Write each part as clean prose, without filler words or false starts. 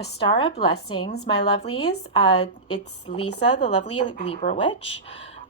Ostara blessings, my lovelies. It's Lisa, the lovely Libra witch.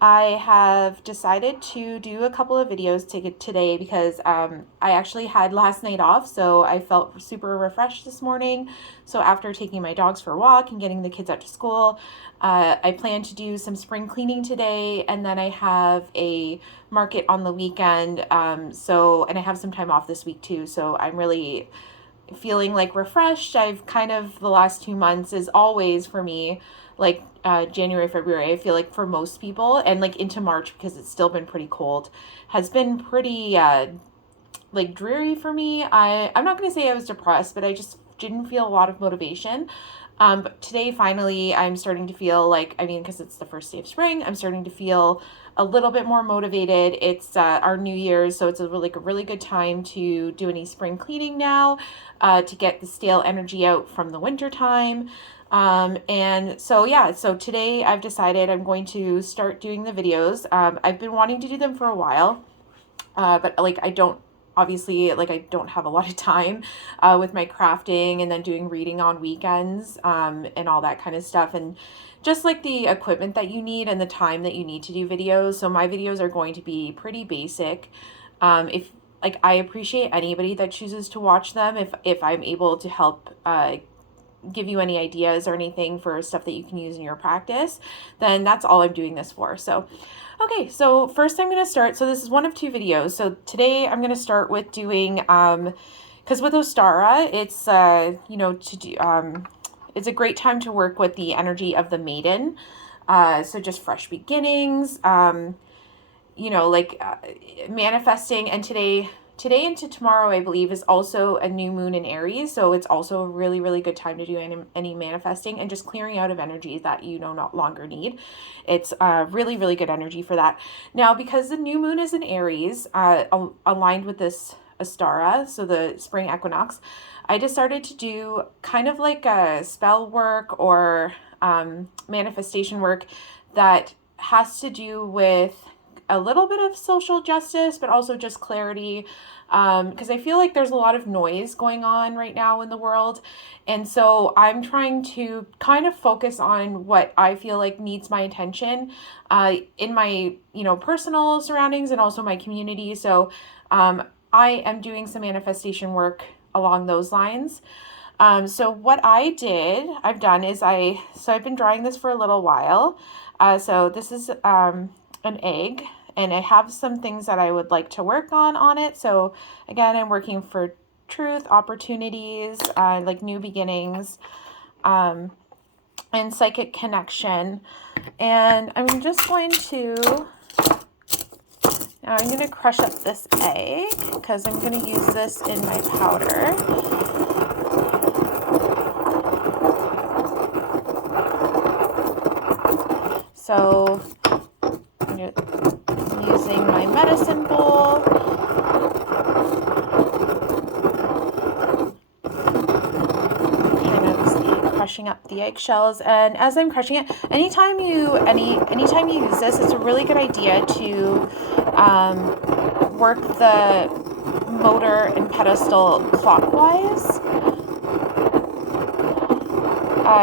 I have decided to do a couple of videos today because I actually had last night off, so I felt super refreshed this morning. So after taking my dogs for a walk and getting the kids out to school, I plan to do some spring cleaning today, and then I have a market on the weekend. And I have some time off this week too, so I'm really feeling like refreshed. I've kind of the last 2 months is always for me like January, February. I feel like for most people, and like into March because it's still been pretty cold, has been pretty like dreary for me. I'm not going to say I was depressed, but I just didn't feel a lot of motivation. But today, finally, I'm starting to feel like, I mean, because it's the first day of spring, I'm starting to feel a little bit more motivated. It's our New Year's, so it's a really good time to do any spring cleaning now, to get the stale energy out from the winter time. And so, yeah, so today I've decided I'm going to start doing the videos. I've been wanting to do them for a while, but like I don't obviously like I don't have a lot of time with my crafting and then doing reading on weekends and all that kind of stuff, and just like the equipment that you need and the time that you need to do videos. So my videos are going to be pretty basic. If like I appreciate anybody that chooses to watch them, if I'm able to help give you any ideas or anything for stuff that you can use in your practice, then that's all I'm doing this for. So okay, so first I'm going to start. So this is one of two videos. So today I'm going to start with doing, because with Ostara, it's, to do, it's a great time to work with the energy of the maiden. So just fresh beginnings, manifesting. And today into tomorrow, I believe, is also a new moon in Aries. So it's also a really good time to do any manifesting and just clearing out of energies that you no longer need. It's really good energy for that. Now, because the new moon is in Aries, aligned with this Ostara, so the spring equinox, I decided to do kind of like a spell work or manifestation work that has to do with a little bit of social justice, but also just clarity. Because I feel like there's a lot of noise going on right now in the world. And so I'm trying to kind of focus on what I feel like needs my attention in my, personal surroundings and also my community. So I am doing some manifestation work along those lines. So what I've done is I've been drawing this for a little while. So this is an egg, and I have some things that I would like to work on it. So again, I'm working for truth, opportunities, like new beginnings, and psychic connection. And I'm just going to, now I'm going to crush up this egg because I'm going to use this in my powder. So I'm using my medicine bowl. Kind of crushing up the eggshells, and as I'm crushing it, anytime you use this, it's a really good idea to work the motor and pedestal clockwise,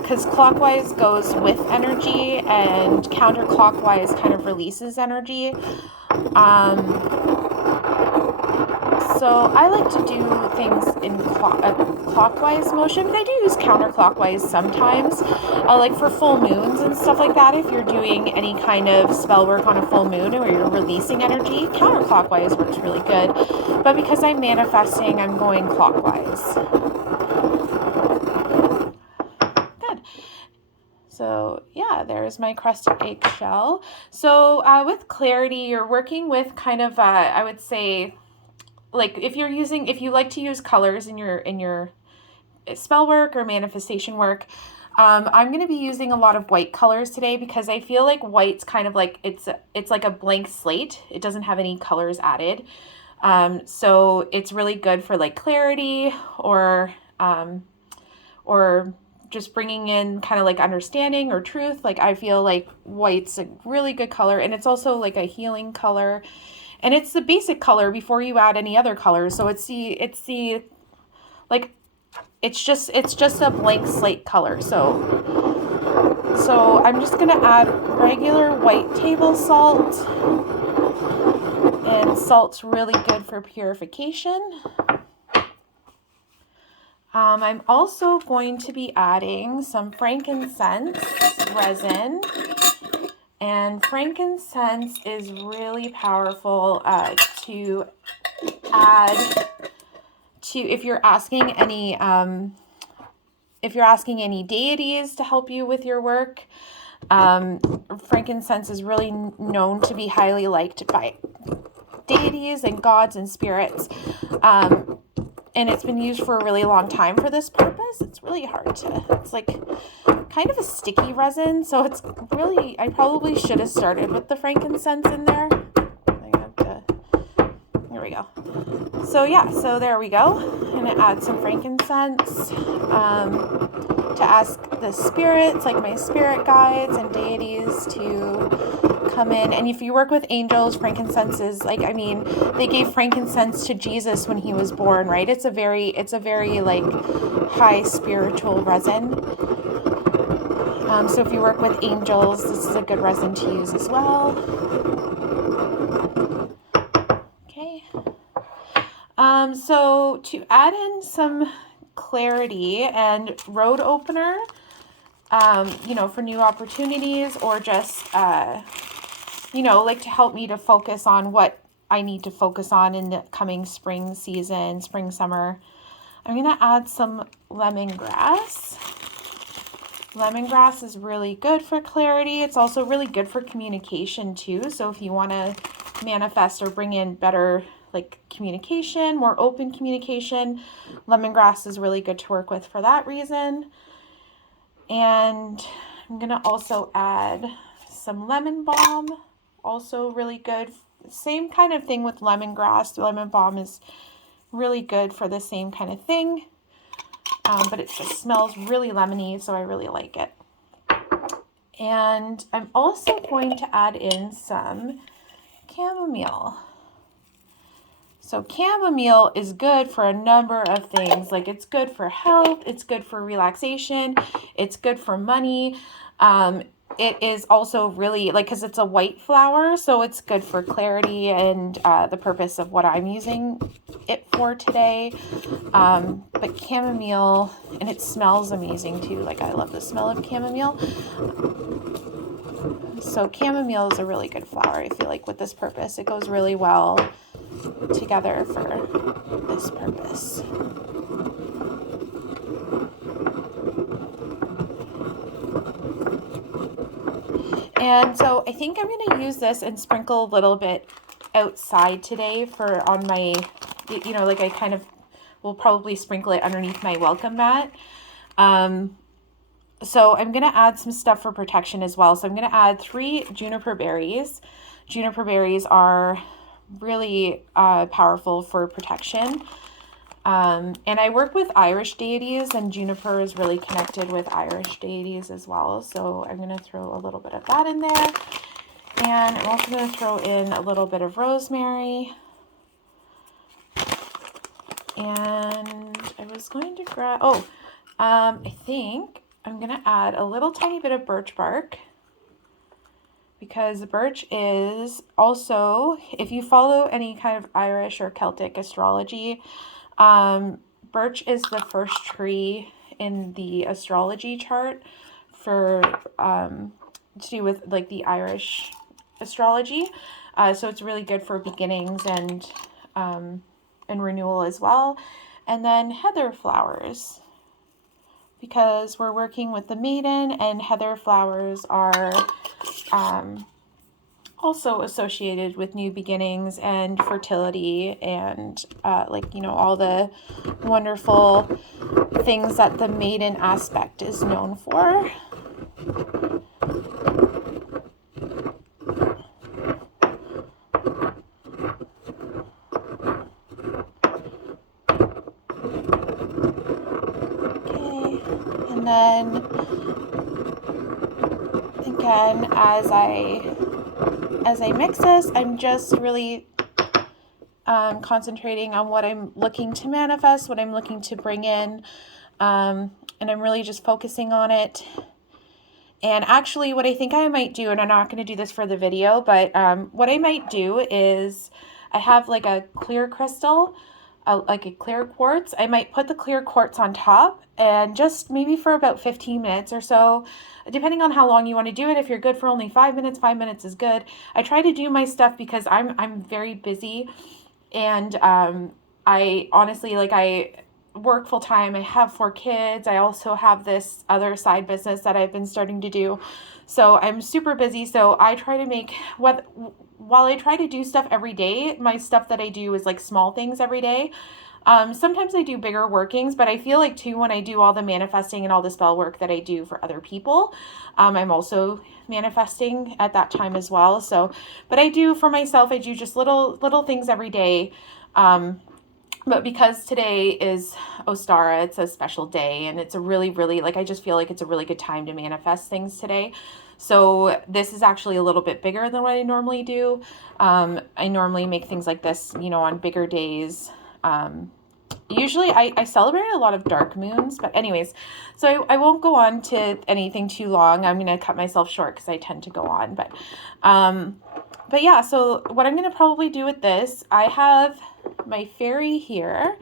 because clockwise goes with energy and counterclockwise kind of releases energy. So I like to do things in clockwise motion, but I do use counterclockwise sometimes, like for full moons and stuff like that. If you're doing any kind of spell work on a full moon or you're releasing energy, counterclockwise works really good. But because I'm manifesting, I'm going clockwise. Good. So yeah, there's my crusted eggshell. So with clarity, you're working with kind of, I would say, like if you like to use colors in your spell work or manifestation work, I'm going to be using a lot of white colors today because I feel like white's kind of like it's like a blank slate. It doesn't have any colors added. So it's really good for like clarity or just bringing in kind of like understanding or truth. Like I feel like white's a really good color, and it's also like a healing color. And it's the basic color before you add any other colors. So it's the like it's just a blank slate color. So I'm just gonna add regular white table salt, and salt's really good for purification. I'm also going to be adding some frankincense resin, and frankincense is really powerful to add to if you're asking any deities to help you with your work. Frankincense is really known to be highly liked by deities and gods and spirits. And it's been used for a really long time for this purpose. It's really hard to, it's like kind of a sticky resin. So it's really, I probably should have started with the frankincense in there. There we go. So yeah, so there we go. I'm gonna add some frankincense to ask the spirits, like my spirit guides and deities, to come in. And if you work with angels, frankincense is like, I mean, they gave frankincense to Jesus when he was born, right? It's a very like high spiritual resin. So if you work with angels, this is a good resin to use as well. Okay. So to add in some clarity and road opener, for new opportunities, or just, like to help me to focus on what I need to focus on in the coming spring season, spring, summer, I'm going to add some lemongrass. Lemongrass is really good for clarity. It's also really good for communication too. So if you want to manifest or bring in better communication, more open communication, lemongrass is really good to work with for that reason. And I'm going to also add some lemon balm, also really good. Same kind of thing with lemongrass. Lemon balm is really good for the same kind of thing, but it just smells really lemony, so I really like it. And I'm also going to add in some chamomile. So chamomile is good for a number of things. Like, it's good for health, it's good for relaxation, it's good for money. It is also really, because it's a white flower, so it's good for clarity and the purpose of what I'm using it for today. But chamomile, and it smells amazing too. Like, I love the smell of chamomile. So chamomile is a really good flower, I feel like, with this purpose. It goes really well together for this purpose. And so I think I'm going to use this and sprinkle a little bit outside today on my, I kind of will probably sprinkle it underneath my welcome mat. So I'm going to add some stuff for protection as well. So I'm going to add 3 juniper berries. Juniper berries are really powerful for protection. And I work with Irish deities, and juniper is really connected with Irish deities as well. So I'm going to throw a little bit of that in there. And I'm also going to throw in a little bit of rosemary. And I was going to grab, I think I'm going to add a little tiny bit of birch bark, because birch is also, if you follow any kind of Irish or Celtic astrology, birch is the first tree in the astrology chart for to do with the Irish astrology. So it's really good for beginnings and renewal as well. And then heather flowers, because we're working with the maiden, and heather flowers are also associated with new beginnings and fertility and all the wonderful things that the maiden aspect is known for. Okay, and then again, as I mix this, I'm just really concentrating on what I'm looking to manifest, what I'm looking to bring in. And I'm really just focusing on it. And actually what I think I might do, and I'm not going to do this for the video, but what I might do is I have like a clear crystal, like a clear quartz. I might put the clear quartz on top and just maybe for about 15 minutes or so, depending on how long you want to do it. If you're good for only 5 minutes is good. I try to do my stuff because I'm very busy, and I honestly, like, I work full time. I have 4 kids. I also have this other side business that I've been starting to do. So I'm super busy. So I try to make, while I try to do stuff every day, my stuff that I do is like small things every day. Sometimes I do bigger workings, but I feel like too, when I do all the manifesting and all the spell work that I do for other people, I'm also manifesting at that time as well. So, but I do for myself, I do just little things every day. But because today is Ostara, it's a special day, and it's a really, like, I just feel like it's a really good time to manifest things today. So this is actually a little bit bigger than what I normally do. I normally make things like this, on bigger days. Usually I celebrate a lot of dark moons, but anyways, so I won't go on to anything too long. I'm going to cut myself short because I tend to go on, but yeah, so what I'm going to probably do with this, I have my fairy here.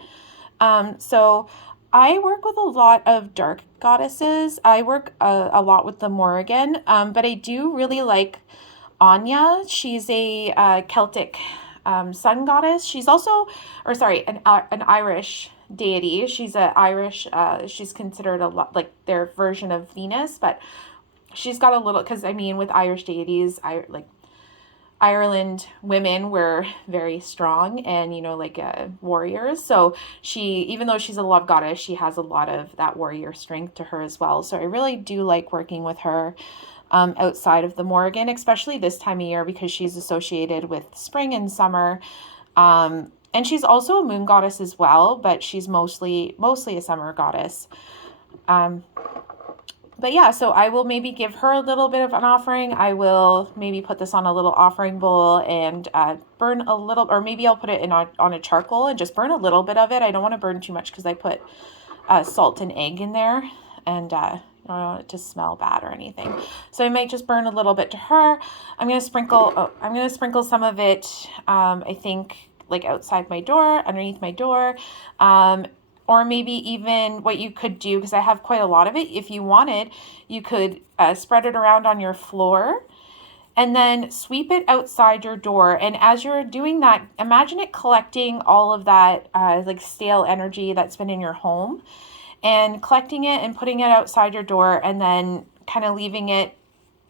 So I work with a lot of dark goddesses. I work a lot with the Morrigan, but I do really like Anya. She's a Celtic sun goddess. She's also, or sorry, an Irish deity. She's a Irish, she's considered a lot like their version of Venus, but she's got a little, because I mean, with Irish deities, Ireland women were very strong and, like warriors. So she, even though she's a love goddess, she has a lot of that warrior strength to her as well. So I really do like working with her outside of the Morrigan, especially this time of year, because she's associated with spring and summer. And she's also a moon goddess as well, but she's mostly a summer goddess. But yeah, so I will maybe give her a little bit of an offering. I will maybe put this on a little offering bowl and burn a little, or maybe I'll put it on a charcoal and just burn a little bit of it. I don't want to burn too much because I put salt and egg in there, and I don't want it to smell bad or anything. So I might just burn a little bit to her. I'm going to sprinkle some of it, I think, like outside my door, underneath my door. Or maybe even what you could do, because I have quite a lot of it, if you wanted, you could spread it around on your floor and then sweep it outside your door. And as you're doing that, imagine it collecting all of that like stale energy that's been in your home, and collecting it and putting it outside your door, and then kind of leaving it,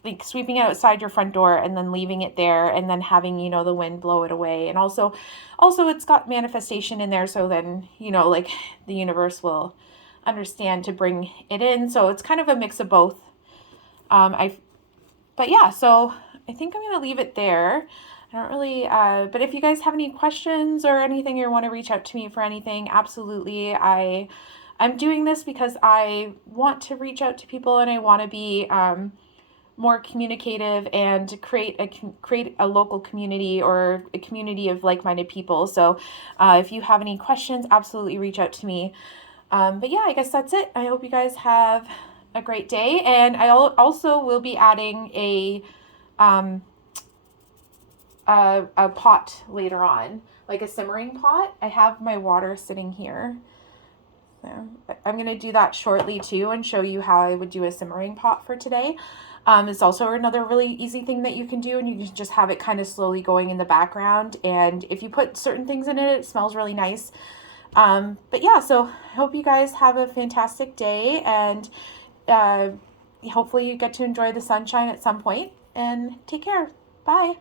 like sweeping it outside your front door and then leaving it there, and then having, the wind blow it away. And also it's got manifestation in there. So then, like the universe will understand to bring it in. So it's kind of a mix of both. But yeah, so I think I'm going to leave it there. I don't really, but if you guys have any questions or anything, or want to reach out to me for anything, absolutely. I'm doing this because I want to reach out to people, and I want to be, more communicative and create a local community, or a community of like-minded people. So if you have any questions, absolutely reach out to me. But yeah, I guess that's it. I hope you guys have a great day. And I also will be adding a pot later on, like a simmering pot. I have my water sitting here. So I'm going to do that shortly too, and show you how I would do a simmering pot for today. It's also another really easy thing that you can do, and you can just have it kind of slowly going in the background. And if you put certain things in it, it smells really nice. But yeah, so I hope you guys have a fantastic day, and hopefully you get to enjoy the sunshine at some point, and take care. Bye.